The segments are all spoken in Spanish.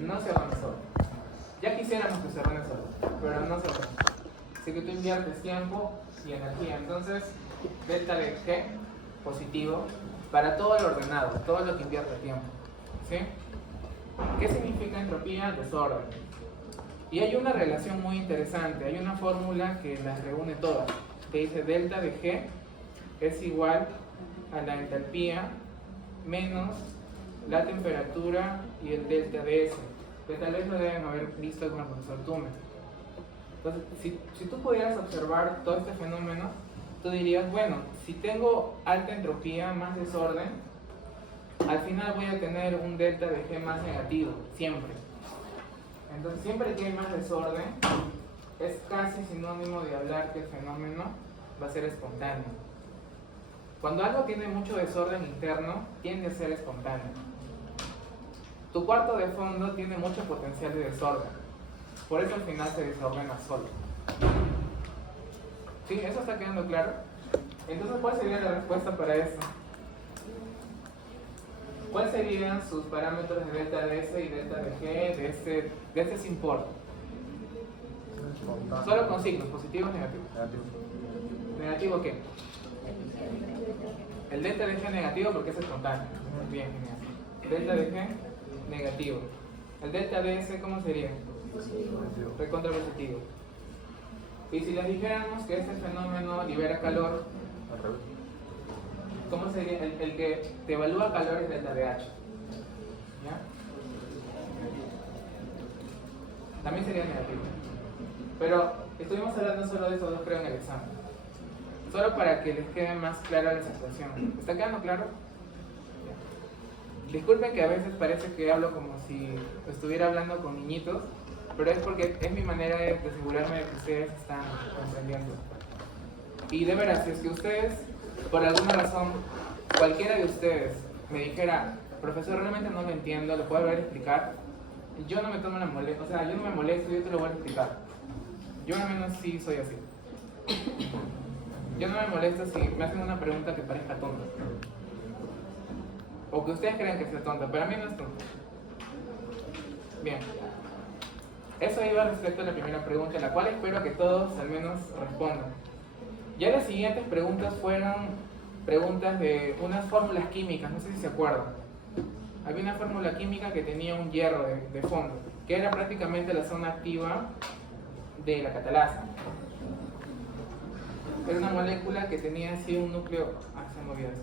no se van solo. Ya quisiéramos que se van solo, pero no se van. Así que tú inviertes tiempo y energía. Entonces, delta de G positivo para todo el ordenado, todo lo que invierte tiempo. ¿Sí? ¿Qué significa entropía? Desorden. Y hay una relación muy interesante, hay una fórmula que las reúne todas, que dice delta de G es igual a la entalpía menos la temperatura y el delta de S, que tal vez lo deben haber visto con el profesor Tume. Entonces, si tú pudieras observar todo este fenómeno, tú dirías, bueno, si tengo alta entropía, más desorden, al final voy a tener un delta de G más negativo, siempre. Entonces, siempre que hay más desorden, es casi sinónimo de hablar que el fenómeno va a ser espontáneo. Cuando algo tiene mucho desorden interno, tiende a ser espontáneo. Tu cuarto de fondo tiene mucho potencial de desorden. Por eso al final se desordena solo. ¿Sí? ¿Eso está quedando claro? Entonces, ¿cuál sería la respuesta para esto? ¿Cuáles serían sus parámetros de delta de S y delta de G de este simport? Solo con signos, positivos y negativos. ¿Negativo qué? El delta de G negativo porque es espontáneo. Bien, genial. Delta de G negativo. El delta de S, ¿cómo sería? Recontra positivo. Y si les dijéramos que este fenómeno libera calor, ¿cómo sería? El que te evalúa calor es delta de H. ¿Ya? También sería negativo. Pero estuvimos hablando solo de esos dos, creo, en el examen. Solo para que les quede más clara la situación. ¿Está quedando claro? Ya. Disculpen que a veces parece que hablo como si estuviera hablando con niñitos, pero es porque es mi manera de asegurarme de que ustedes están comprendiendo. Y de veras, si es que ustedes, por alguna razón, cualquiera de ustedes me dijera, profesor, realmente no lo entiendo, ¿lo puedo volver a explicar? Yo no me tomo la molestia, o sea, yo no me molesto, yo te lo voy a explicar. Yo al menos sí soy así. Yo no me molesto si me hacen una pregunta que parezca tonta. O que ustedes crean que sea tonta, pero a mí no es tonta. Bien. Eso iba respecto a la primera pregunta, la cual espero que todos al menos respondan. Ya las siguientes preguntas fueron preguntas de unas fórmulas químicas, no sé si se acuerdan. Había una fórmula química que tenía un hierro de fondo, que era prácticamente la zona activa de la catalasa. Era una molécula que tenía así un núcleo, se movió eso,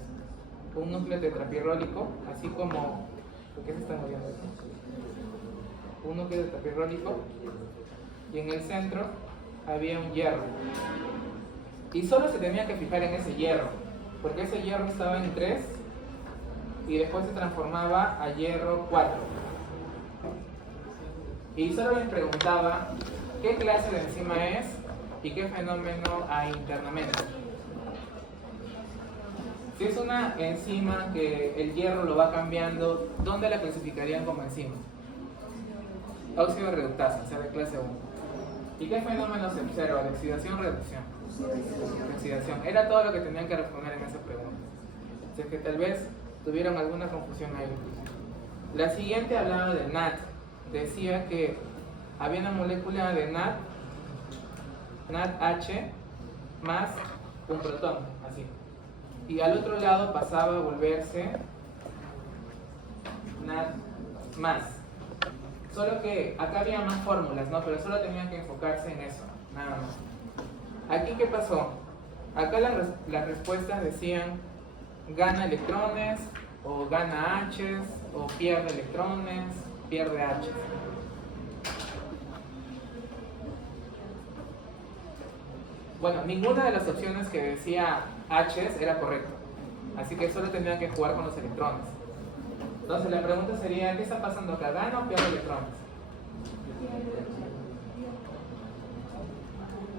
un núcleo tetrapirrólico, así como, ¿por qué se está moviendo eso? Un núcleo tetrapirrólico, y en el centro había un hierro. Y solo se tenía que fijar en ese hierro, porque ese hierro estaba en 3 y después se transformaba a hierro 4. Y solo les preguntaba qué clase de enzima es y qué fenómeno hay internamente. Si es una enzima que el hierro lo va cambiando, ¿dónde la clasificarían como enzima? Óxido reductasa, o sea, de clase 1. ¿Y qué fenómeno se observa? ¿De oxidación o reducción? Oxidación. Era todo lo que tenían que responder en esa pregunta. O sea que tal vez tuvieron alguna confusión ahí. La siguiente hablaba de NAD. Decía que había una molécula de NAD, NADH, más un protón, así. Y al otro lado pasaba a volverse NAD más. Solo que acá había más fórmulas, ¿no? Pero solo tenían que enfocarse en eso, nada más. Aquí, ¿qué pasó? Acá las respuestas decían gana electrones, o gana H's, o pierde electrones, pierde H's. Bueno, ninguna de las opciones que decía H's era correcta. Así que solo tendrían que jugar con los electrones. Entonces la pregunta sería, ¿qué está pasando acá? ¿Gana o pierde electrones?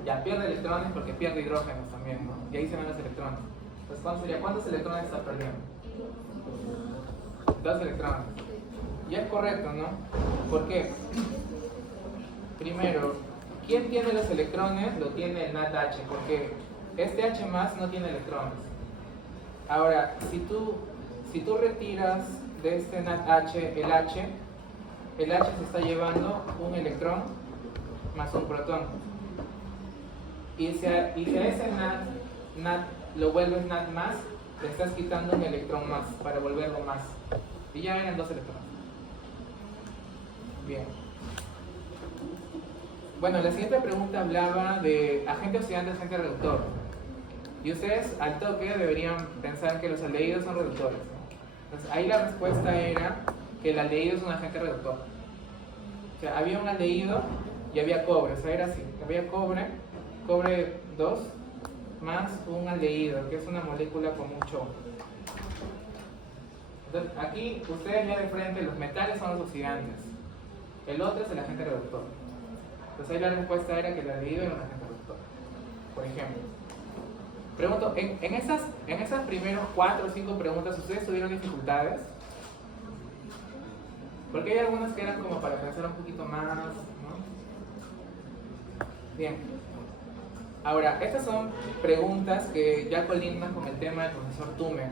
Ya, pierde electrones porque pierde hidrógenos también, ¿no? Y ahí se van los electrones. Entonces, ¿cuántos electrones está perdiendo? 2 electrones. Ya es correcto, ¿no? ¿Por qué? Primero, ¿quién tiene los electrones? Lo tiene el NADH, porque este H más no tiene electrones. Ahora, si tú retiras de este NADH el H, el H se está llevando un electrón más un protón. Y si a ese NAD lo vuelves NAD más, le estás quitando un electrón más para volverlo más. Y ya eran 2 electrones. Bien. Bueno, la siguiente pregunta hablaba de agente oxidante, agente reductor. Y ustedes al toque deberían pensar que los aldehídos son reductores, ¿no? Entonces ahí la respuesta era que el aldehído es un agente reductor. O sea, había un aldehído y había cobre, o sea, era así. Había cobre 2 más un aldehído, que es una molécula con mucho. Entonces aquí ustedes ya de frente, los metales son los oxidantes. El otro es el agente reductor. Entonces ahí la respuesta era que el aldehído era un agente reductor. Por ejemplo. Pregunto, en esas primeros 4 o 5 preguntas, ¿ustedes tuvieron dificultades? Porque hay algunas que eran como para pensar un poquito más, ¿no? Bien. Ahora, estas son preguntas que ya colindan con el tema del profesor Tume.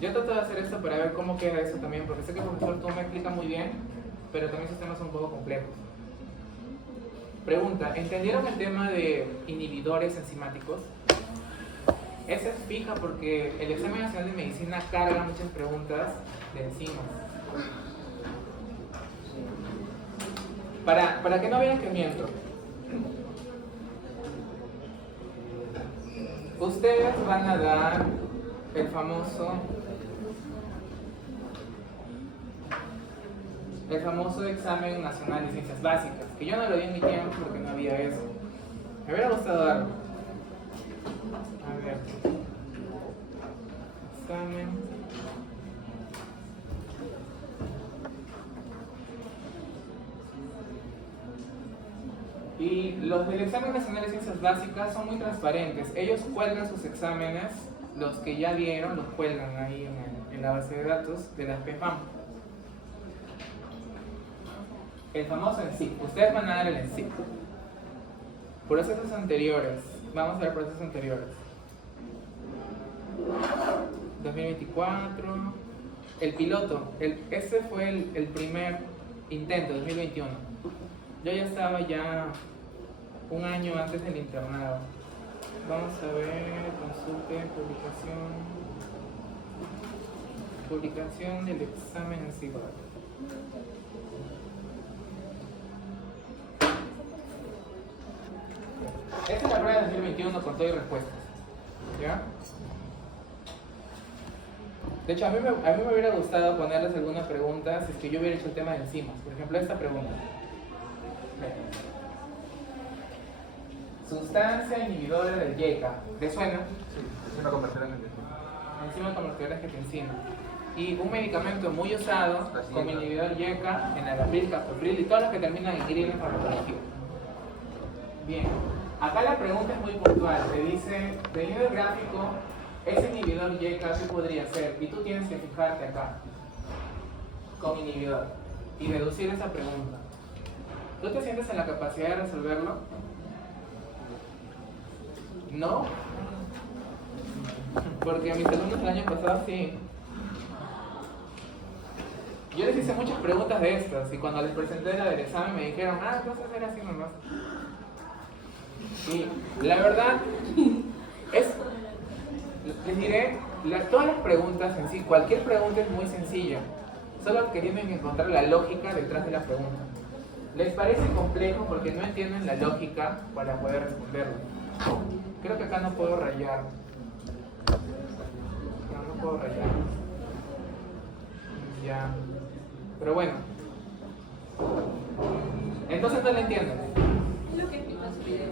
Yo trato de hacer esto para ver cómo queda eso también, porque sé que el profesor Tume explica muy bien, pero también sus temas son un poco complejos. Pregunta, ¿entendieron el tema de inhibidores enzimáticos? Esa es fija porque el examen nacional de medicina carga muchas preguntas de enzimas. Para que no vean que miento. Ustedes van a dar el famoso examen nacional de ciencias básicas, que yo no lo di en mi tiempo porque no había eso. Me hubiera gustado darlo. A ver. Examen. Y los del examen nacional de ciencias básicas son muy transparentes. Ellos cuelgan sus exámenes, los que ya dieron, los cuelgan ahí en la base de datos de la PFAM. El famoso ENSIP. Ustedes van a dar el ENSIP. Procesos anteriores. Vamos a ver procesos anteriores. 2024. El piloto. Ese fue el primer intento, 2021. Yo ya estaba ya un año antes del internado. Vamos a ver, consulte, publicación del examen en sí. Esta es la prueba de 2021 con todo y respuestas. ¿Ya? De hecho, a mí me hubiera gustado ponerles algunas preguntas si es que yo hubiera hecho el tema de enzimas. Por ejemplo, esta pregunta. Sustancia inhibidora del YECA. ¿Te suena? Sí, enzima convertidora en Enzima convertidora de angiotensina. Y un medicamento muy usado como inhibidor YECA, enalapril, captopril y todos los que terminan en gril en farmacología. Bien. Acá la pregunta es muy puntual. Te dice, teniendo el gráfico, ese inhibidor YECA, ¿qué podría ser? Y tú tienes que fijarte acá, con inhibidor, y deducir esa pregunta. ¿Tú te sientes en la capacidad de resolverlo? ¿No? Porque a mis alumnos el año pasado sí. Yo les hice muchas preguntas de estas y cuando les presenté la del examen me dijeron, entonces era así nomás. Y la verdad es, les diré, todas las preguntas en sí, cualquier pregunta es muy sencilla, solo que tienen que encontrar la lógica detrás de la pregunta. Les parece complejo porque no entienden la lógica para poder responderlo. Creo que acá no puedo rayar. No puedo rayar. Ya. Pero bueno. Entonces no lo entienden. Lo que explica su video.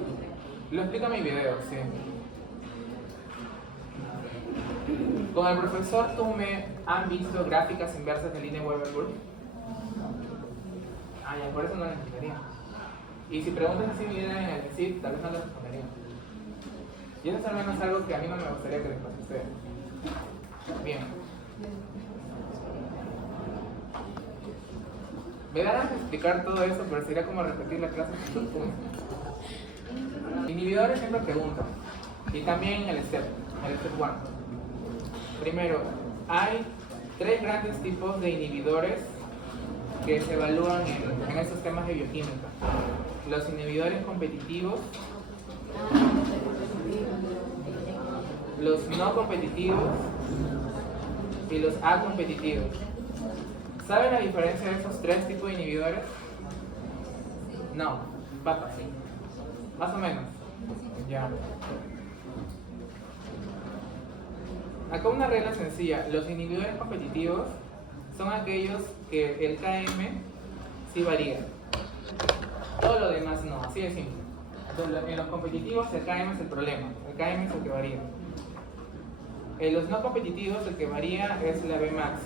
Lo explica mi video, sí. Con el profesor Tume han visto gráficas inversas de línea Weber-Burg. Ya, por eso no lo entendería. Y si preguntas así vienen en el CIT, tal vez no lo respondería. Y eso es al menos algo que a mí no me gustaría que les pase a ustedes. Bien. Me dan a explicar todo eso, pero sería como repetir la clase. Inhibidores siempre preguntan. Y también el step 1. Primero, hay 3 grandes tipos de inhibidores que se evalúan en estos temas de bioquímica. Los inhibidores competitivos, los no competitivos y los acompetitivos. ¿Saben la diferencia de esos tres tipos de inhibidores? No, papá, sí. Más o menos. Ya. Acá una regla sencilla. Los inhibidores competitivos son aquellos que el KM sí varía. Todo lo demás no, así de simple. Entonces, en los competitivos el KM es el problema. El KM es el que varía. En los no competitivos el que varía es la Bmax.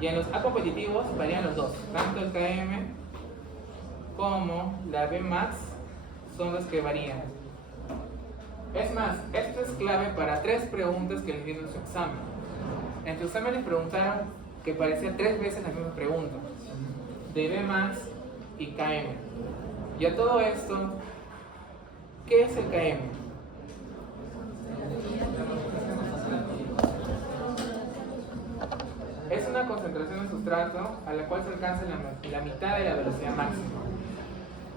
Y en los acompetitivos varían los dos. Tanto el KM como la Bmax son los que varían. Es más, esto es clave para tres preguntas que les dieron en su examen. En su examen les preguntaron que parecía 3 veces la misma pregunta, de Bmax y KM. Y a todo esto, ¿qué es el KM? Es una concentración de sustrato a la cual se alcanza la mitad de la velocidad máxima.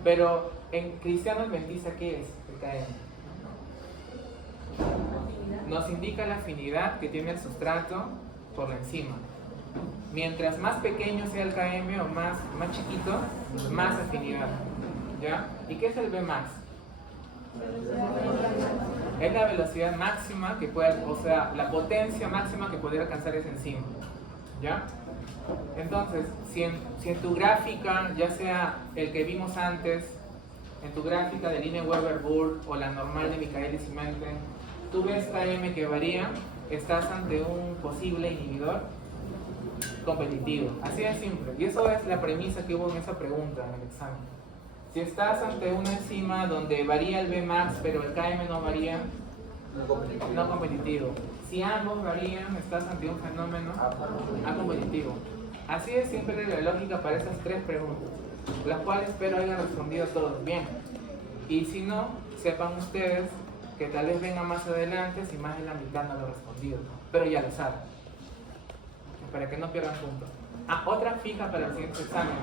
Pero en Cristiano Adventista, ¿qué es el KM? Nos indica la afinidad que tiene el sustrato por la enzima. Mientras más pequeño sea el KM o más chiquito, más afinidad. ¿Ya? ¿Y qué es el Vmax? Es la velocidad máxima que puede, o sea, la potencia máxima que pudiera alcanzar esa enzima. ¿Ya? Entonces, si en tu gráfica, ya sea el que vimos antes, en tu gráfica de Lineweaver-Burk o la normal de Michaelis y Menten, tú ves KM que varía, estás ante un posible inhibidor competitivo. Así de simple. Y eso es la premisa que hubo en esa pregunta en el examen. Si estás ante una enzima donde varía el Vmax, pero el KM no varía, no competitivo. Si ambos varían, estás ante un fenómeno acompetitivo. Así de simple es la lógica para esas 3 preguntas, las cuales espero hayan respondido todos bien. Y si no, sepan ustedes que tal vez venga más adelante si más de la mitad no lo ha respondido, pero ya lo saben, para que no pierdan puntos. Otra fija para los siguientes exámenes.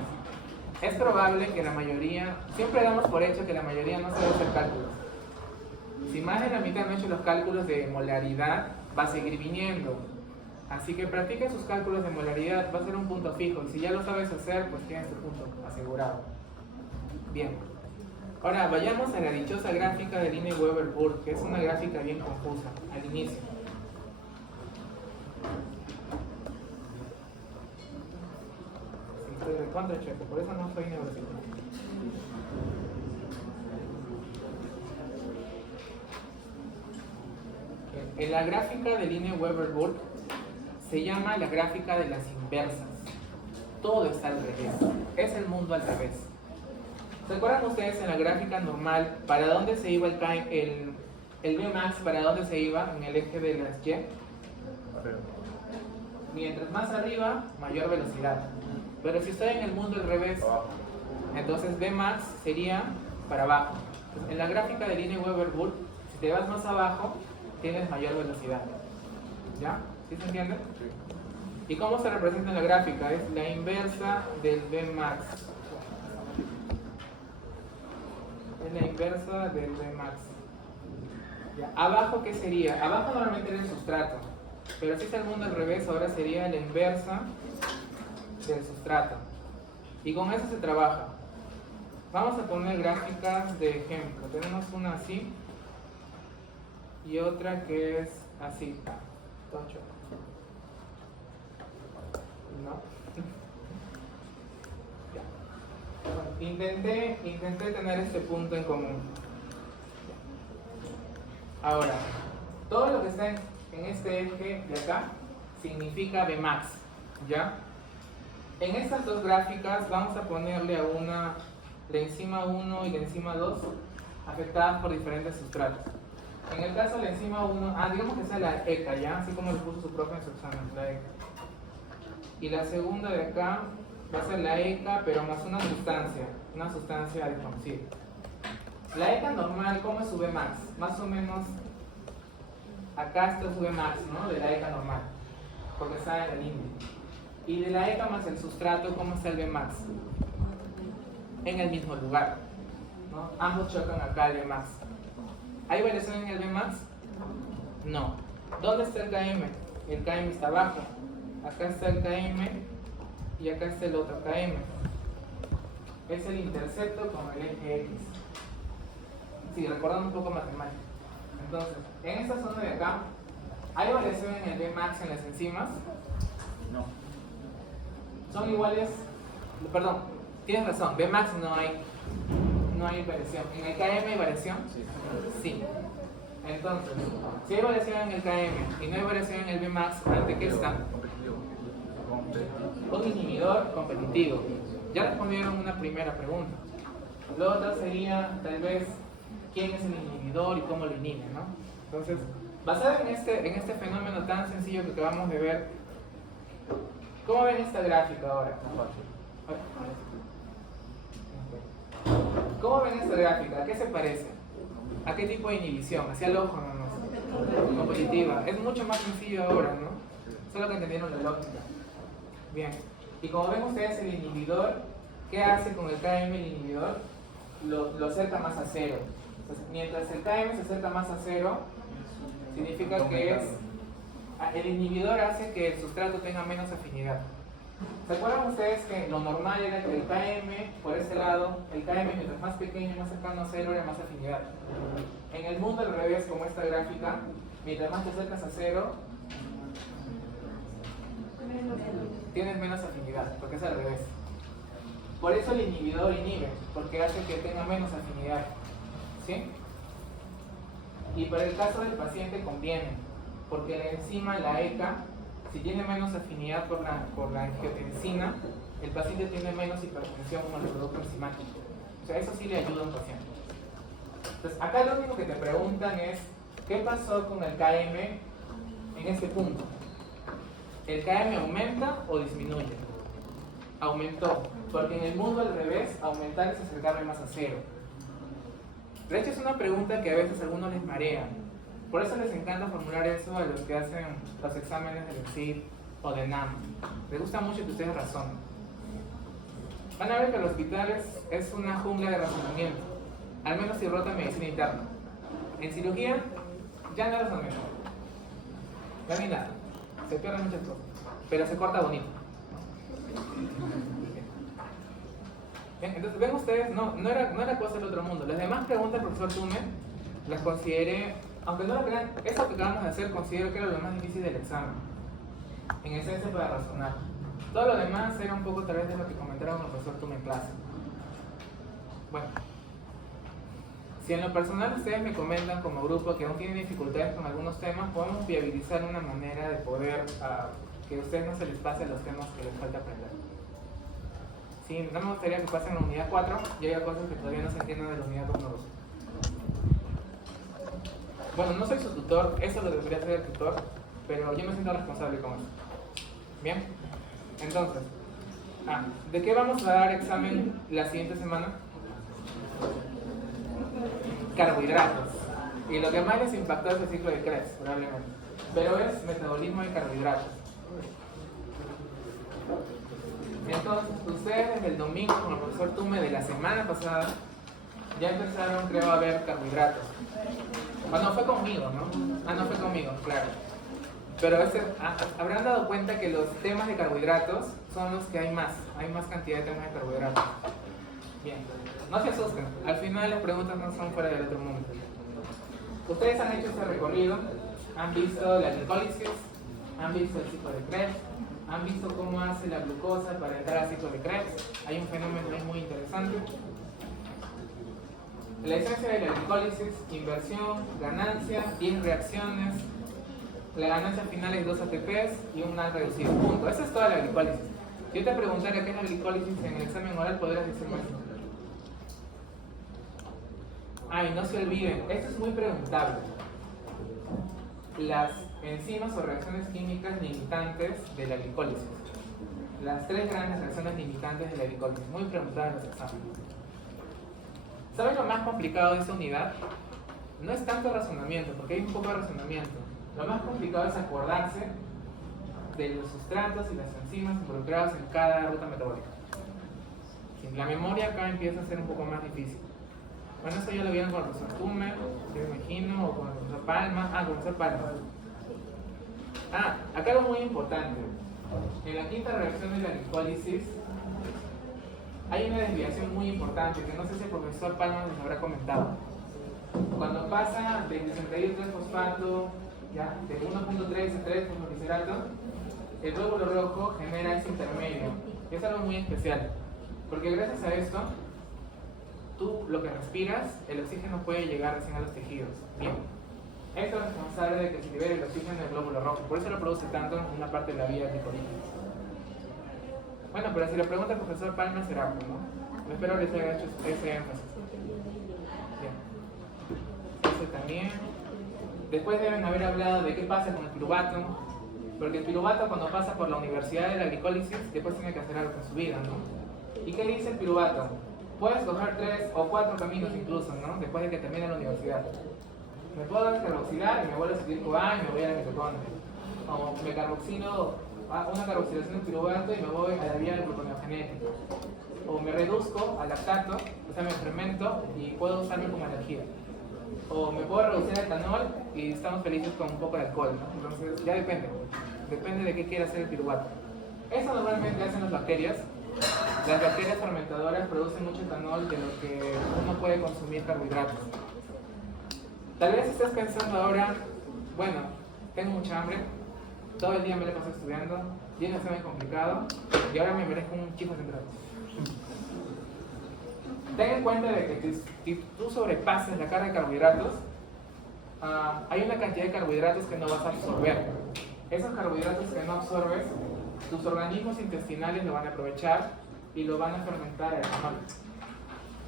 Es probable que la mayoría, siempre damos por hecho que la mayoría no sabe hacer cálculos. Si más de la mitad no ha hecho los cálculos de molaridad, va a seguir viniendo. Así que practiquen sus cálculos de molaridad, va a ser un punto fijo. Y si ya lo sabes hacer, pues tienes tu punto asegurado. Bien. Ahora vayamos a la dichosa gráfica de Lineweaver-Burk, que es una gráfica bien confusa al inicio. Sí, estoy de contra checo, por eso no soy universitario. En la gráfica de Lineweaver-Burk se llama la gráfica de las inversas. Todo está al revés. Es el mundo al revés. ¿Se acuerdan ustedes en la gráfica normal para dónde se iba el Vmax? ¿Para dónde se iba en el eje de las Y? Mientras más arriba, mayor velocidad. Pero si estoy en el mundo al revés, entonces Vmax sería para abajo. En la gráfica de Lineweaver-Burk, si te vas más abajo, tienes mayor velocidad. ¿Ya? ¿Sí se entiende? ¿Y cómo se representa en la gráfica? Es la inversa del Vmax. Es la inversa del Vmax. ¿Ya? ¿Abajo qué sería? Abajo normalmente era el sustrato. Pero si es el mundo al revés, ahora sería la inversa del sustrato. Y con eso se trabaja. Vamos a poner gráficas de ejemplo. Tenemos una así y otra que es así. Tocho. ¿No? Ya. Intenté tener este punto en común. Ahora, todo lo que está en este eje de acá significa Vmax, ¿ya? En estas dos gráficas vamos a ponerle a una la enzima 1 y la enzima 2 afectadas por diferentes sustratos. En el caso de la enzima 1, digamos que sea la ECA, ¿ya? Así como lo puso su profe en su examen, la ECA. Y la segunda de acá va a ser la ECA, pero más una sustancia desconocida. La ECA normal, ¿cómo es su Vmax? Más o menos, acá está su Vmax, ¿no? De la ECA normal, porque está en el índice. Y de la ECA más el sustrato, ¿cómo está el Bmax? En el mismo lugar, ¿no? Ambos chocan acá el Bmax. ¿Hay variación en el Bmax? No. ¿Dónde está el Km? El Km está abajo. Acá está el Km y acá está el otro Km. Es el intercepto con el eje X. Sí, recordando un poco matemática. Entonces, en esta zona de acá, ¿hay variación en el Bmax en las enzimas? No. Son iguales, perdón, tienes razón, Bmax no hay variación. ¿En el Km hay variación? Sí. Sí. Entonces, si hay variación en el Km y no hay variación en el Bmax, ¿ante qué está? Un inhibidor competitivo. Ya respondieron una primera pregunta. La otra sería, tal vez, quién es el inhibidor y cómo lo inhibe, ¿no? Entonces, basado en este fenómeno tan sencillo que acabamos de ver, ¿cómo ven esta gráfica ahora? ¿Cómo ven esta gráfica? ¿A qué se parece? ¿A qué tipo de inhibición? ¿Hacia el ojo nomás? Competitiva. Es mucho más sencillo ahora, ¿no? Solo que entendieron la lógica. Bien. Y como ven ustedes, el inhibidor, ¿qué hace con el Km el inhibidor? Lo acerca más a cero. Entonces, mientras el Km se acerca más a cero, significa que el inhibidor hace que el sustrato tenga menos afinidad. ¿Se acuerdan ustedes que lo normal era que el Km, por ese lado, el Km mientras más pequeño y más cercano a cero era más afinidad? En el mundo al revés, como esta gráfica, mientras más te acercas a cero, tienes menos afinidad, porque es al revés. Por eso el inhibidor inhibe, porque hace que tenga menos afinidad. ¿Sí? Y para el caso del paciente conviene, porque la enzima, la ECA, si tiene menos afinidad por la angiotensina, el paciente tiene menos hipertensión como el producto enzimático. O sea, eso sí le ayuda a un paciente. Entonces, acá lo único que te preguntan es, ¿qué pasó con el Km en este punto? ¿El Km aumenta o disminuye? Aumentó, porque en el mundo al revés, aumentar es acercarme más a cero. De hecho, es una pregunta que a veces a algunos les marea. Por eso les encanta formular eso a los que hacen los exámenes del EXIT o de NAM. Les gusta mucho que ustedes razonen. Van a ver que el hospital es una jungla de razonamiento, al menos si rota medicina interna. En cirugía, ya no es razonamiento. Ya ni nada. Se pierden muchas cosas, pero se corta bonito. Bien, entonces ven ustedes, no era cosa del otro mundo. Las demás preguntas del profesor Tume las consideré, aunque no lo crean, eso que acabamos de hacer considero que era lo más difícil del examen, en esencia para razonar. Todo lo demás era un poco tal vez de lo que comentaron el profesor Tume en clase. Bueno, si en lo personal ustedes me comentan como grupo que aún tienen dificultades con algunos temas, podemos viabilizar una manera de poder que a ustedes no se les pase los temas que les falta aprender. Sí, no me gustaría que pasen a la unidad 4 y haya cosas que todavía no se entienden de la unidad 1 o 2. Bueno, no soy su tutor, eso lo debería hacer el tutor, pero yo me siento responsable con eso. Bien, entonces, ¿de qué vamos a dar examen la siguiente semana? Carbohidratos. Y lo que más les impactó es el ciclo de Krebs, probablemente. Pero es metabolismo de carbohidratos. Entonces, ustedes desde el domingo con el profesor Tume de la semana pasada ya empezaron, creo, a ver carbohidratos. No fue conmigo, ¿no? No fue conmigo, claro. Pero habrán dado cuenta que los temas de carbohidratos son los que hay más cantidad de temas de carbohidratos. Bien, no se asusten, al final las preguntas no son fuera del otro mundo. Ustedes han hecho este recorrido, han visto la glicólisis, han visto el ciclo de Krebs, han visto cómo hace la glucosa para entrar al ciclo de Krebs. Hay un fenómeno ahí muy interesante. La esencia de la glicólisis, inversión, ganancia, 10 reacciones. La ganancia final es 2 ATPs y un NAD reducido. Punto. Esa es toda la glicólisis. Si yo te preguntara qué es la glicólisis en el examen oral, podrías decirme eso. Y no se olviden, esto es muy preguntable. Las enzimas o reacciones químicas limitantes de la glicólisis. Las 3 grandes reacciones limitantes de la glicólisis. Muy preguntable en los exámenes. ¿Saben lo más complicado de esta unidad? No es tanto razonamiento, porque hay un poco de razonamiento. Lo más complicado es acordarse de los sustratos y las enzimas involucrados en cada ruta metabólica. La memoria acá empieza a ser un poco más difícil. Bueno, eso ya lo vieron con el profesor Tumer, yo me imagino, o con el profesor Palma. Con el profesor Palma. Acá algo muy importante. En la quinta reacción de la glicólisis hay una desviación muy importante que no sé si el profesor Palma nos habrá comentado. Cuando pasa del desentraído 3-fosfato, ya, de 1.3 a 3 fosfoglicerato, el glóbulo rojo genera ese intermedio. Es algo muy especial, porque gracias a esto, tú lo que respiras, el oxígeno puede llegar recién a los tejidos. Bien. Esto es responsable de que se libere el oxígeno del glóbulo rojo, por eso lo produce tanto en una parte de la vía glicolítica. Bueno, pero si le pregunta al profesor Palma será, ¿no? Espero que les haya hecho ese énfasis. Bien. Ese también. Después deben haber hablado de qué pasa con el piruvato, porque el piruvato cuando pasa por la universidad de la glicólisis, después tiene que hacer algo con su vida, ¿no? ¿Y qué dice el piruvato? Puedes coger 3 o 4 caminos incluso, ¿no? Después de que termine la universidad. Me puedo descarboxilar y me vuelvo a acetil CoA y me voy a la mitocondria. O me carboxilo, una carboxilación de piruvato y me voy a la vía del gluconeogenético. O me reduzco al lactato, o sea, me fermento y puedo usarme como energía. O me puedo reducir a etanol y estamos felices con un poco de alcohol, ¿no? Entonces, ya depende. Depende de qué quiera hacer el piruvato. Eso normalmente hacen las bacterias. Las bacterias fermentadoras producen mucho etanol de lo que uno puede consumir carbohidratos. Tal vez estés pensando ahora, bueno, tengo mucha hambre, todo el día me lo paso estudiando, y es un examen complicado, y ahora me merezco un chico central. Ten en cuenta de que si tú sobrepasas la carga de carbohidratos, hay una cantidad de carbohidratos que no vas a absorber. Esos carbohidratos que no absorbes, tus organismos intestinales lo van a aprovechar y lo van a fermentar a etanol.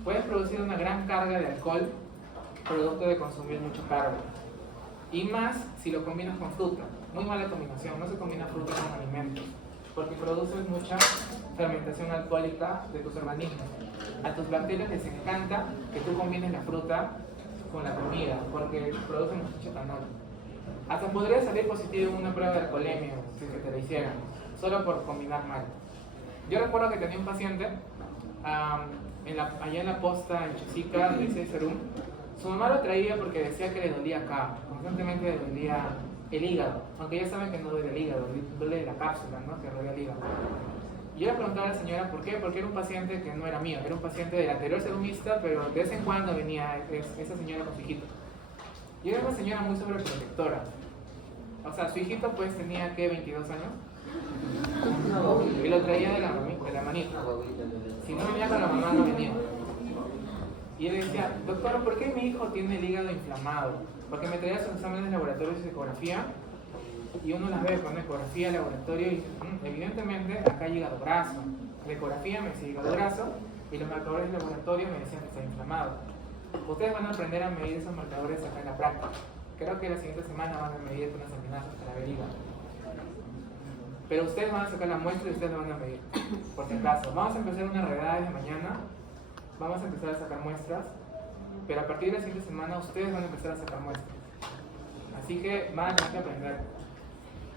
Puedes producir una gran carga de alcohol producto de consumir mucho carbo. Y más si lo combinas con fruta. Muy mala combinación, no se combina fruta con alimentos, porque produces mucha fermentación alcohólica de tus organismos. A tus bacterias les encanta que tú combines la fruta con la comida, porque producen mucho etanol. Hasta podría salir positivo en una prueba de alcoholemia, si se te la hicieran, solo por combinar mal. Yo recuerdo que tenía un paciente allá en la posta, en Chosica, donde hice serum. Su mamá lo traía porque decía que le dolía acá, constantemente le dolía el hígado, aunque ya saben que no duele el hígado, duele la cápsula, ¿no? Que rodea el hígado. Y yo le preguntaba a la señora por qué, porque era un paciente que no era mío, era un paciente del anterior serumista, pero de vez en cuando venía esa señora con su hijito. Y era una señora muy sobreprotectora. O sea, su hijito pues tenía, ¿qué? 22 años. Y lo traía de la manita. Si no venía con la mamá, no venía. Y él decía, doctor, ¿por qué mi hijo tiene el hígado inflamado? Porque me traía sus exámenes de laboratorio y su ecografía, y uno las ve con ecografía, laboratorio, y dice, evidentemente acá hay hígado graso. La ecografía me decía hígado graso, y los marcadores de laboratorio me decían que está inflamado. Ustedes van a aprender a medir esos marcadores acá en la práctica. Creo que la siguiente semana van a medir con las amenazas para ver hígado. Pero ustedes van a sacar la muestra y ustedes lo van a medir, por si acaso. Vamos a empezar una redada desde mañana. Vamos a empezar a sacar muestras, pero a partir de la siguiente semana ustedes van a empezar a sacar muestras. Así que van a tener que aprender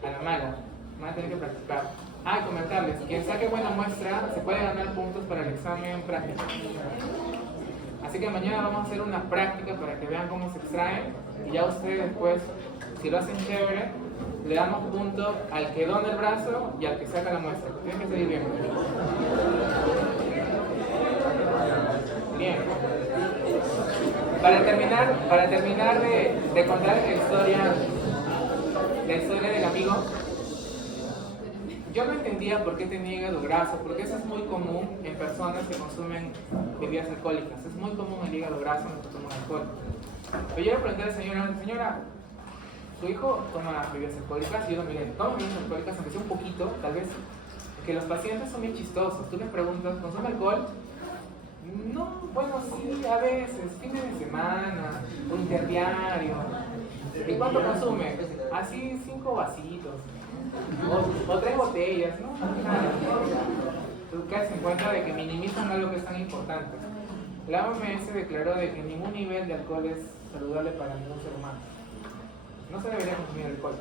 a la mala, van a tener que practicar. Y comentarles, quien saque buena muestra se puede ganar puntos para el examen práctico. Así que mañana vamos a hacer una práctica para que vean cómo se extraen, y ya ustedes después, si lo hacen chévere, le damos punto al que dona el brazo y al que saca la muestra. Tienen que seguir bien. Bien. Para terminar de contar la historia del amigo, yo no entendía por qué tenía hígado graso, porque eso es muy común en personas que consumen bebidas alcohólicas. Es muy común el hígado graso en los que toman alcohol. Pero yo le pregunté a la señora, ¿su hijo toma bebidas alcohólicas? Y yo lo miré, toma bebidas alcohólicas, aunque sea un poquito, tal vez, que los pacientes son bien chistosos. Tú les preguntas, ¿consume alcohol? No, bueno, sí, a veces, fines de semana, o interdiario. ¿Y cuánto consume? Así 5 vasitos, o 3 botellas, ¿no? Tú caes en cuenta de que minimizan algo que es tan importante. La OMS declaró de que ningún nivel de alcohol es saludable para ningún ser humano. No se debería consumir alcohol.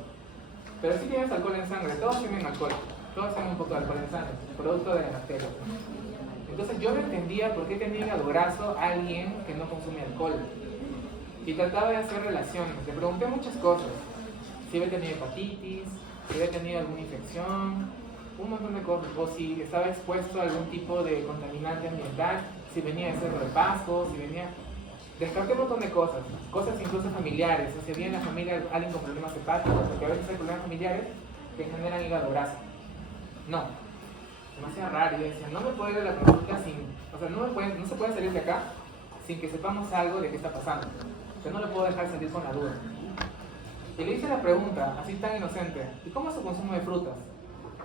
pero sí tienes alcohol en sangre, todos tienen alcohol, todos tienen un poco de alcohol en sangre, producto de la bacteria. Entonces yo no entendía por qué tenía hígado graso alguien que no consume alcohol. Y trataba de hacer relaciones, le pregunté muchas cosas, si había tenido hepatitis, si había tenido alguna infección, un montón de cosas, o si estaba expuesto a algún tipo de contaminante ambiental, si venía de Cerro de Pasco, si venía... Descarté un montón de cosas incluso familiares, o si había en la familia alguien con problemas hepáticos, porque a veces hay problemas familiares que generan hígado graso. No, demasiado raro. Yo decía, no me puedo ir a la consulta sin, o sea, no se puede salir de acá sin que sepamos algo de qué está pasando. O sea, no le puedo dejar salir con la duda. Y le hice la pregunta, así tan inocente, ¿y cómo es su consumo de frutas?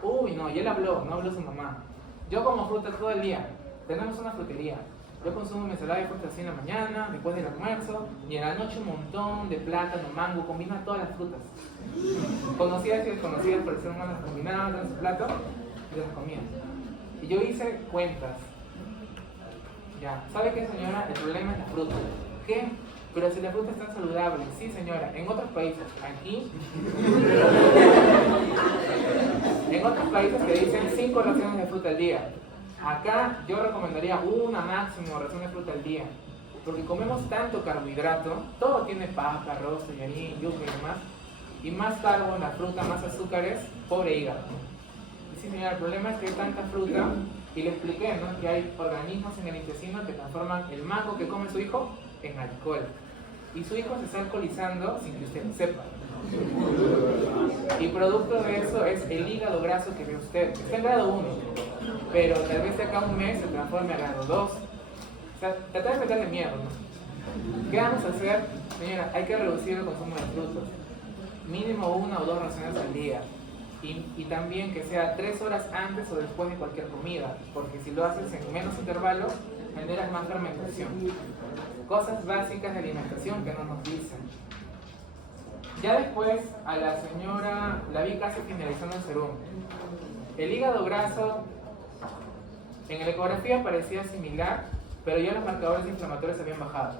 Uy, no, y él habló, no habló su mamá. Yo como fruta todo el día, tenemos una frutería. Yo consumo mi ensalada de frutas así en la mañana, después del almuerzo, y en la noche un montón de plátano, mango, combina todas las frutas. Conocidas y desconocidas por el ser humano las combinaban en su plato y las comían. Y yo hice cuentas. Ya, ¿sabe qué, señora? El problema es la fruta. ¿Qué? Pero si la fruta es tan saludable. Sí, señora, en otros países, aquí, en otros países que dicen 5 raciones de fruta al día. Acá yo recomendaría una máximo ración de fruta al día, porque comemos tanto carbohidrato, todo tiene papa, arroz, tallarín, yuca y demás, y más carbo en la fruta, más azúcares, pobre hígado. Y sí, señora, el problema es que hay tanta fruta, y le expliqué, ¿no?, que hay organismos en el intestino que transforman el mango que come su hijo en alcohol, y su hijo se está alcoholizando sin que usted lo sepa. Y producto de eso es el hígado graso que ve usted. Está en grado 1, pero tal vez de acá a un mes se transforme a grado 2. O sea, tratar de meterle miedo, ¿no? ¿Qué vamos a hacer? Señora, hay que reducir el consumo de frutos. Mínimo 1 o 2 raciones al día. Y también que sea 3 horas antes o después de cualquier comida, porque si lo haces en menos intervalo, generas más fermentación. Cosas básicas de alimentación que no nos dicen. Ya después a la señora la vi casi finalizando el serum. El hígado graso en la ecografía parecía similar, pero ya los marcadores inflamatorios habían bajado,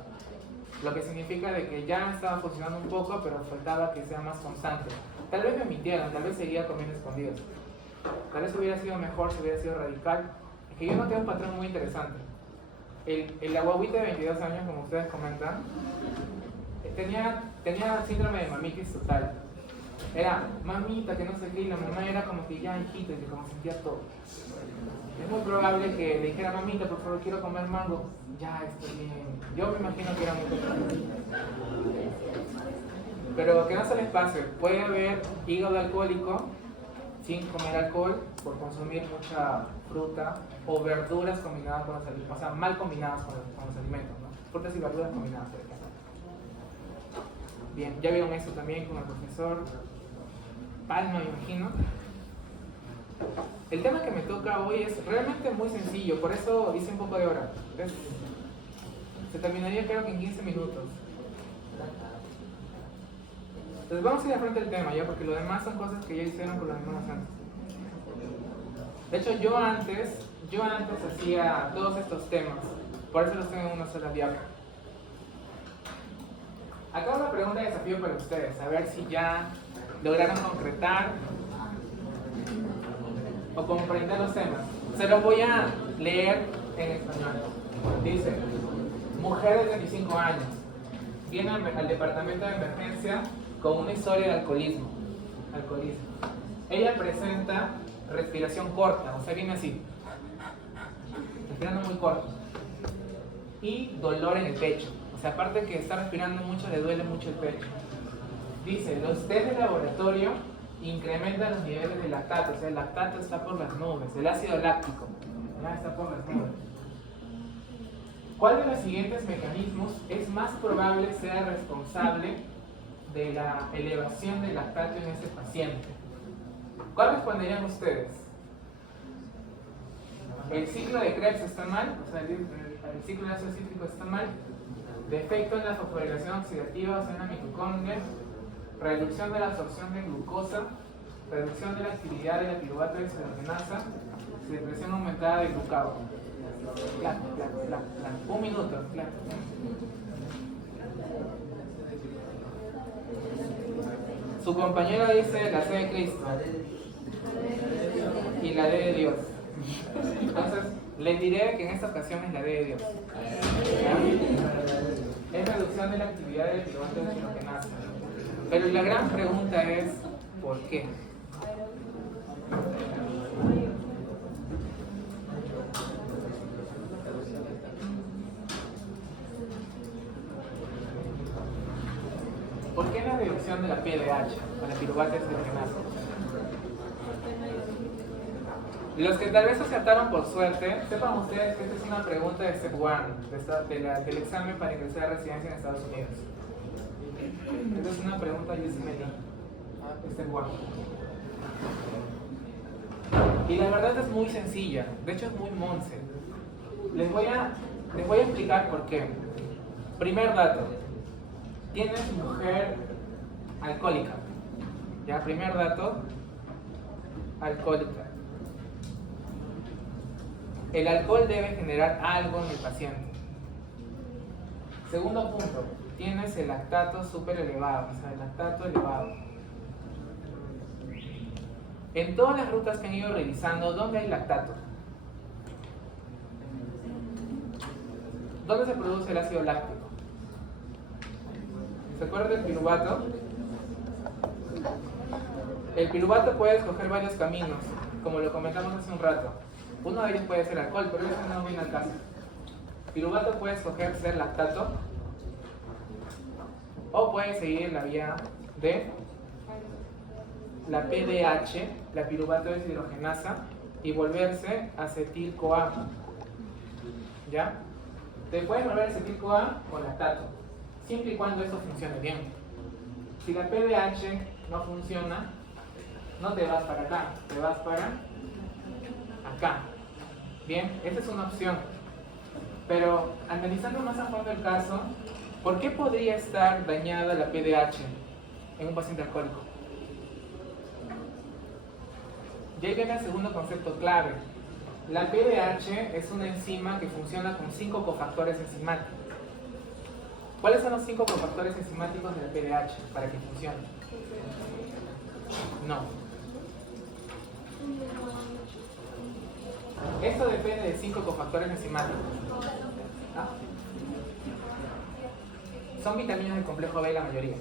lo que significa de que ya estaba funcionando un poco, pero faltaba que sea más constante. Tal vez me mintieron, tal vez seguía comiendo escondidos, tal vez hubiera sido mejor si hubiera sido radical. Es que yo noté un patrón muy interesante. El aguaguita de 22 años, como ustedes comentan, tenía síndrome de mamitis total. Era mamita, que no sé qué, y la mamá era como que ya hijito, y que como sentía todo. Es muy probable que le dijera, mamita, por favor, quiero comer mango. Ya, estoy bien. Yo me imagino que era muy probable. Pero que no se les pase, puede haber hígado alcohólico sin comer alcohol por consumir mucha fruta o verduras combinadas con los alimentos, o sea, mal combinadas con los alimentos, ¿no? Frutas y verduras combinadas, por ejemplo. Bien, ya vieron eso también con el profesor Palma, me imagino. El tema que me toca hoy es realmente muy sencillo, por eso hice un poco de hora. Se terminaría creo que en 15 minutos. Entonces vamos a ir de frente al tema ya, porque lo demás son cosas que ya hicieron con los hermanos antes. De hecho, yo antes hacía todos estos temas, por eso los tengo en una sola diapo. Acá una pregunta de desafío para ustedes, a ver si ya lograron concretar o comprender los temas. Se los voy a leer en español. Dice, mujer de 35 años, viene al departamento de emergencia con una historia de alcoholismo. Ella presenta respiración corta, o sea, viene así, respirando muy corto, y dolor en el pecho. O sea, aparte de que está respirando mucho, le duele mucho el pecho. Dice, los test de laboratorio incrementan los niveles de lactato, o sea, el lactato está por las nubes, el ácido láctico ya está por las nubes. ¿Cuál de los siguientes mecanismos es más probable sea responsable de la elevación del lactato en este paciente? ¿Cuál responderían ustedes? ¿El ciclo de Krebs está mal? O sea, el ciclo de ácido cítrico está mal. Defecto en la fosforilación oxidativa, o sea, en la mitocondria. Reducción de la absorción de glucosa. Reducción de la actividad de la piruvato deshidrogenasa. Secreción aumentada de glucagón. Claro. Un minuto, claro. Su compañero dice la C de Cristo y la D de Dios. Entonces, les diré que en esta ocasión es la D de Dios. ¿Ya? Es reducción de la actividad del piruvato de tirogenasa. Pero la gran pregunta es, ¿por qué? ¿Por qué la reducción de la PDH con la piruvato de tirogenasa? Los que tal vez acertaron por suerte, sepan ustedes que esta es una pregunta de Step 1 del examen para ingresar a residencia en Estados Unidos. Esta es una pregunta USMLE, Step 1. Y la verdad es muy sencilla, de hecho es muy monce. Les voy a explicar por qué. Primer dato, tienes mujer alcohólica. Ya, primer dato, alcohólica. El alcohol debe generar algo en el paciente. Segundo punto, tienes el lactato súper elevado, o sea, el lactato elevado. En todas las rutas que han ido revisando, ¿dónde hay lactato? ¿Dónde se produce el ácido láctico? ¿Se acuerdan del piruvato? El piruvato puede escoger varios caminos, como lo comentamos hace un rato. Uno de ellos puede ser alcohol, pero eso no viene al caso. Piruvato puede escoger ser lactato o puede seguir la vía de la PDH, la piruvato deshidrogenasa, y volverse acetil-CoA. ¿Ya? Te puedes volver acetil-CoA o lactato, siempre y cuando eso funcione bien. Si la PDH no funciona, no te vas para acá, te vas para acá. Bien, esa es una opción. Pero analizando más a fondo el caso, ¿por qué podría estar dañada la PDH en un paciente alcohólico? Y ahí viene el segundo concepto clave. La PDH es una enzima que funciona con 5 cofactores enzimáticos. ¿Cuáles son los 5 cofactores enzimáticos de la PDH para que funcione? No. Esto depende de 5 cofactores enzimáticos. ¿Ah? Son vitaminas del complejo B la mayoría.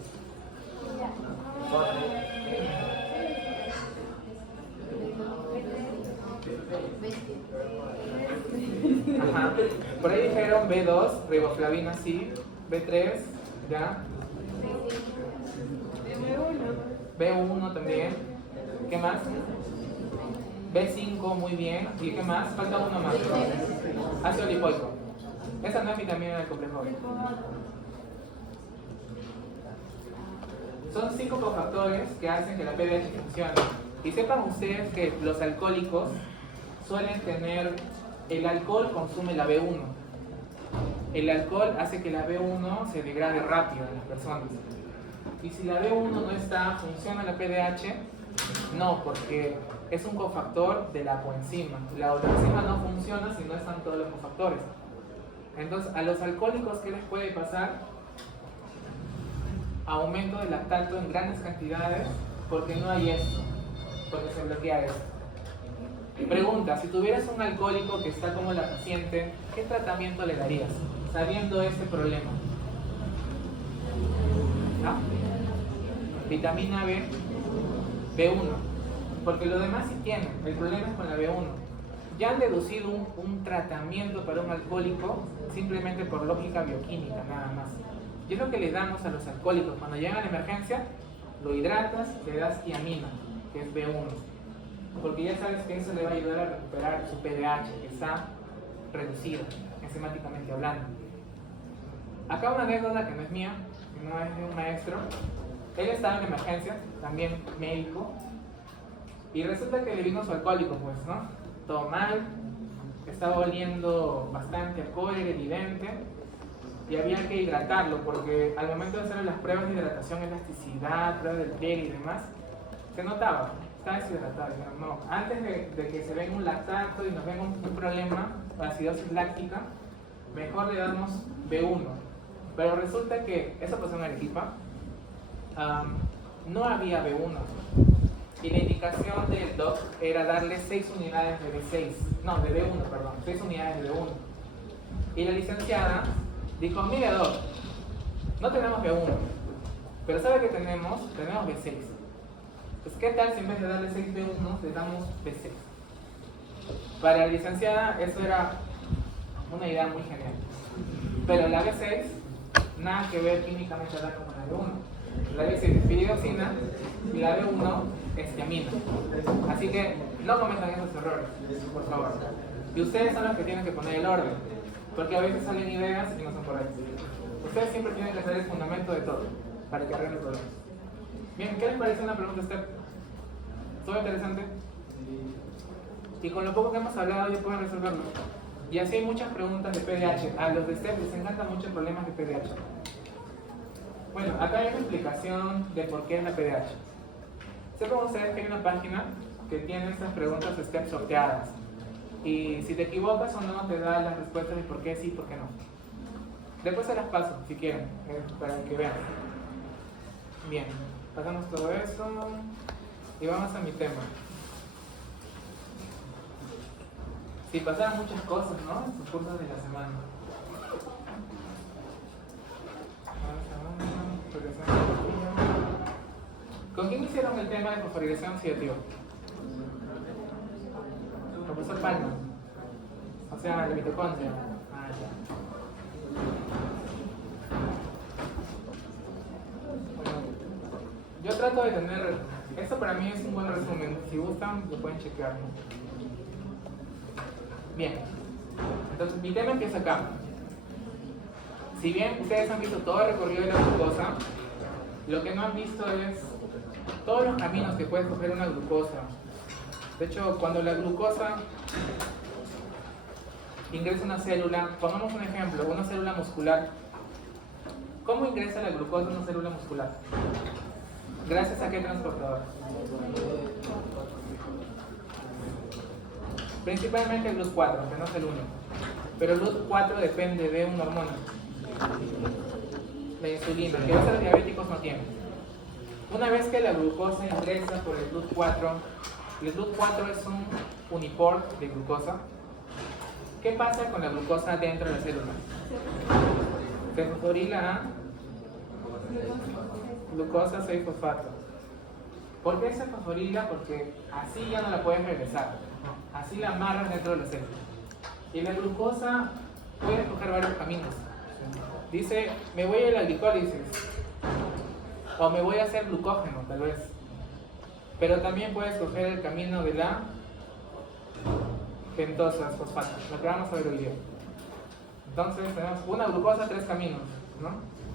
Ajá. Por ahí dijeron B2, riboflavina sí, B3, ¿ya? B1 también. ¿Qué más? B5, muy bien. ¿Y qué más? Falta uno más. Ácido lipoico. Esa no es vitamina del complejo B. Son 5 cofactores que hacen que la PDH funcione. Y sepan ustedes que los alcohólicos suelen tener... El alcohol consume la B1. El alcohol hace que la B1 se degrade rápido en las personas. Y si la B1 no está, ¿funciona la PDH? No, porque es un cofactor de la coenzima. La coenzima no funciona si no están todos los cofactores. Entonces, a los alcohólicos, ¿qué les puede pasar? Aumento del lactato en grandes cantidades porque no hay esto, porque se bloquea esto. Pregunta, si tuvieras un alcohólico que está como la paciente, ¿qué tratamiento le darías sabiendo este problema? ¿Ah? Vitamina B, B1, porque lo demás sí tienen, el problema es con la B1. Ya han deducido un tratamiento para un alcohólico simplemente por lógica bioquímica, nada más. Y es lo que le damos a los alcohólicos. Cuando llegan a la emergencia, lo hidratas, le das tiamina, que es B1. Porque ya sabes que eso le va a ayudar a recuperar su PDH, que está reducido, enzimáticamente hablando. Acá una anécdota que no es mía, que no es de un maestro. Él estaba en emergencia, también médico, y resulta que le vino su alcohólico, pues, ¿no? Todo mal, estaba oliendo bastante alcohol, era evidente, y había que hidratarlo, porque al momento de hacer las pruebas de hidratación, elasticidad, pruebas del pliegue y demás, se notaba, estaba deshidratado. No, antes de que se venga un lactato y nos venga un problema, la acidosis láctica, mejor le damos B1. Pero resulta que, eso pasó en Arequipa, no había B1. Y la indicación del doc era darle 6 unidades de B6, no, de B1, perdón, 6 unidades de B1. Y la licenciada dijo, mire doc, no tenemos B1, pero ¿sabe qué tenemos? Tenemos B6. Pues ¿qué tal si en vez de darle 6 B1 le damos B6? Para la licenciada eso era una idea muy genial. Pero la B6, nada que ver químicamente hablando con la B1. La B6 es piridoxina y la B1 es tiamina. Así que no cometan esos errores, por favor. Y ustedes son los que tienen que poner el orden, porque a veces salen ideas y no son correctas. Ustedes siempre tienen que hacer el fundamento de todo para que arreglen el problema. Bien, ¿qué les parece una pregunta, Steph? ¿Todo interesante? Y con lo poco que hemos hablado ya pueden resolverlo. Y así hay muchas preguntas de PDH. A los de Steph les encantan mucho problemas de PDH. Bueno, acá hay una explicación de por qué es la PDH. Sepan ustedes que hay una página que tiene estas preguntas Steph sorteadas. Y si te equivocas o no, te da las respuestas de por qué sí y por qué no. Después se las paso, si quieren, para que vean. Bien, pasamos todo eso y vamos a mi tema. Sí, pasaron muchas cosas, ¿no? En sus cursos de la semana. ¿Con quién hicieron el tema de fosforilación oxidativa? Profesor Palma. O sea, de mitocondria. Ah, ya. Bueno, yo trato de tener... Esto para mí es un buen resumen. Si gustan, lo pueden chequear, ¿no? Bien. Entonces, mi tema empieza acá. Si bien ustedes han visto todo el recorrido de la glucosa, lo que no han visto es todos los caminos que puede coger una glucosa. De hecho, cuando la glucosa ingresa a una célula, pongamos un ejemplo, una célula muscular. ¿Cómo ingresa la glucosa a una célula muscular? ¿Gracias a qué transportador? Principalmente el GLUT4, aunque no es el único. Pero el GLUT4 depende de una hormona, la insulina, que los diabéticos no tienen. Una vez que la glucosa ingresa por el GLUT4 es un uniport de glucosa. ¿Qué pasa con la glucosa dentro de la célula? Se fosforila a glucosa 6-fosfato. ¿Por qué se fosforila? Porque así ya no la puedes regresar. Así la amarras dentro de la célula. Y la glucosa puede escoger varios caminos. Dice, me voy a la glicólisis. O me voy a hacer glucógeno, tal vez. Pero también puede escoger el camino de la pentosas fosfato, lo que vamos a ver hoy día. Entonces tenemos una glucosa, 3 caminos, ¿no?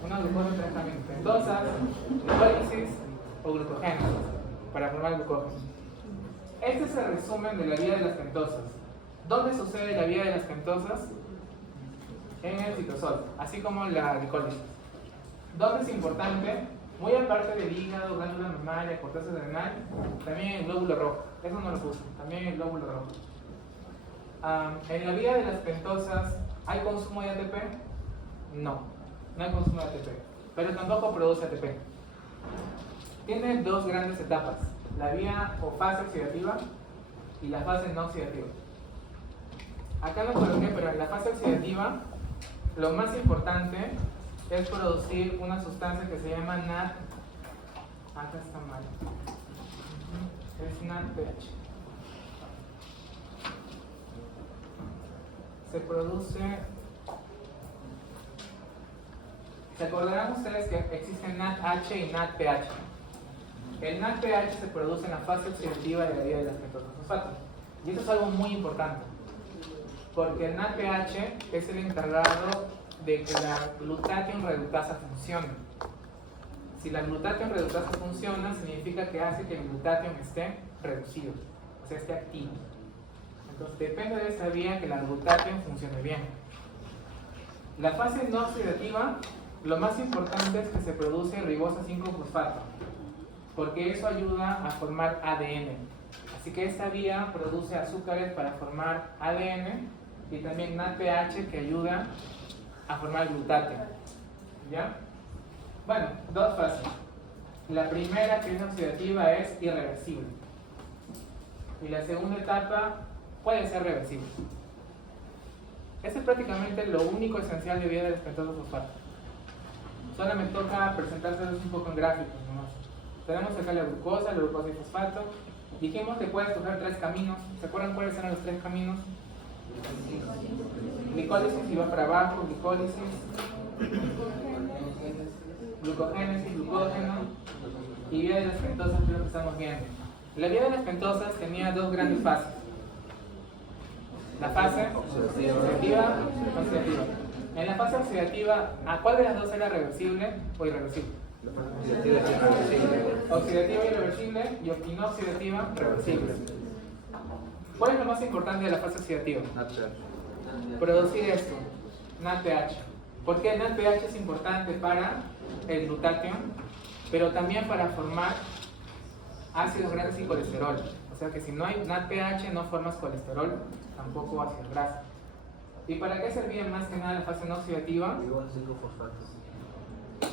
Una glucosa, 3 caminos. Pentosas, glicólisis o glucógeno para formar glucógeno. Este es el resumen de la vía de las pentosas. ¿Dónde sucede la vía de las pentosas? En el citosol, así como la glicólisis. ¿Dónde es importante? Muy aparte del hígado, glándula mamaria, corteza adrenal, también el glóbulo rojo. Eso no lo puse, también el glóbulo rojo. En la vía de las pentosas, ¿hay consumo de ATP? No, no hay consumo de ATP, pero tampoco produce ATP. Tiene dos grandes etapas, la vía o fase oxidativa y la fase no oxidativa. Acá lo coloqué, pero en la fase oxidativa, lo más importante es producir una sustancia que se llama NAD. Acá está mal. Es NADPH. Se produce. ¿Se acordarán ustedes que existen NADH y NADPH? El NADPH se produce en la fase oxidativa de la vía de las pentosas fosfato. Y eso es algo muy importante, porque el NADPH es el encargado de que la glutatión reductasa funcione. Si la glutatión reductasa funciona, significa que hace que el glutatión esté reducido, o sea, esté activo. Entonces depende de esa vía que la glutatión funcione bien. La fase no oxidativa, lo más importante es que se produce ribosa 5-fosfato, porque eso ayuda a formar ADN. Así que esta vía produce azúcares para formar ADN y también NADPH que ayuda a formar glutatión. ¿Ya? Bueno, dos fases. La primera, que es oxidativa, es irreversible. Y la segunda etapa puede ser reversible. Eso es prácticamente lo único esencial de vida del pentoso fosfato. Solo me toca presentárselos un poco en gráficos nomás. Tenemos acá la glucosa y fosfato. Dijimos que puedes coger 3 caminos. ¿Se acuerdan cuáles eran los 3 caminos? Glicólisis, y va para abajo, glicólisis, glucogénesis, glucógeno, y vía de las pentosas, que es lo que estamos viendo. La vía de las pentosas tenía 2 grandes fases. La fase oxidativa. En la fase oxidativa, ¿a cuál de las dos era reversible o irreversible? Oxidativa irreversible y no oxidativa reversible. ¿Cuál es lo más importante de la fase oxidativa? Producir esto, NADPH. ¿Por qué el NADPH es importante para el glutatión? Pero también para formar ácidos grasos y colesterol. O sea que si no hay NADPH no formas colesterol, tampoco ácidos grasos. ¿Y para qué servía más que nada la fase no oxidativa? Ribosa 5-fosfato.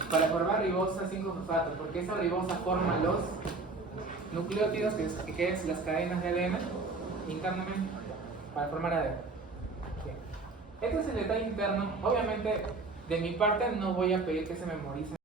Para formar ribosa 5-fosfato, porque esa ribosa forma los nucleótidos, que es las cadenas de ADN, internamente, para formar ADN. Bien. Este es el detalle interno. Obviamente, de mi parte no voy a pedir que se memoricen